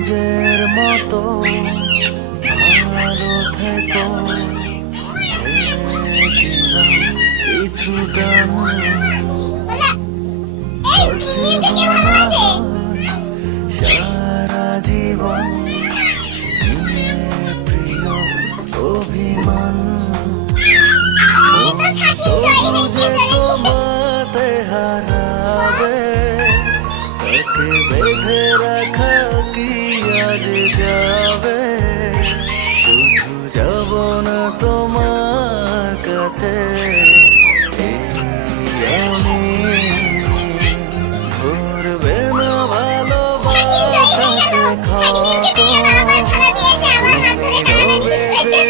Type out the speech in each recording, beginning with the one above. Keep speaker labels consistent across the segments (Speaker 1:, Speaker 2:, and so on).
Speaker 1: নিজের মতো ভালো থেকো। কিছু গান সারা জীবন অভিমান। তোমাতে বেঁধে রাখা কি আজ যাবে। শুধু যাব না তোমার কাছে। আমি ভরবে না ভালোবাসাকে ক্ষত রবে যে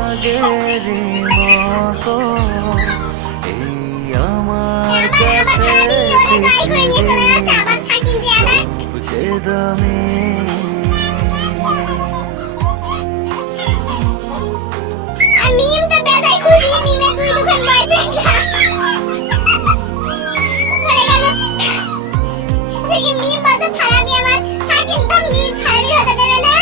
Speaker 1: আগেরই মতো। এই আমার কাছে পৃথিবী সবচেয়ে দামি
Speaker 2: থেকে মিম বলছে ফারাবি আমার সাকিব তো মিম ফারাবি হতে দেবে না?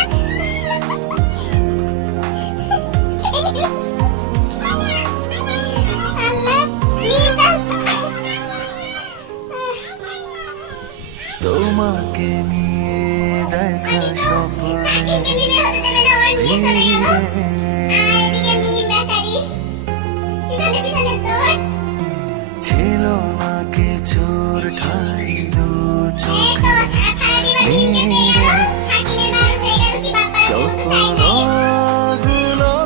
Speaker 1: তোমাকে নিয়ে দেখা স্বপ্ন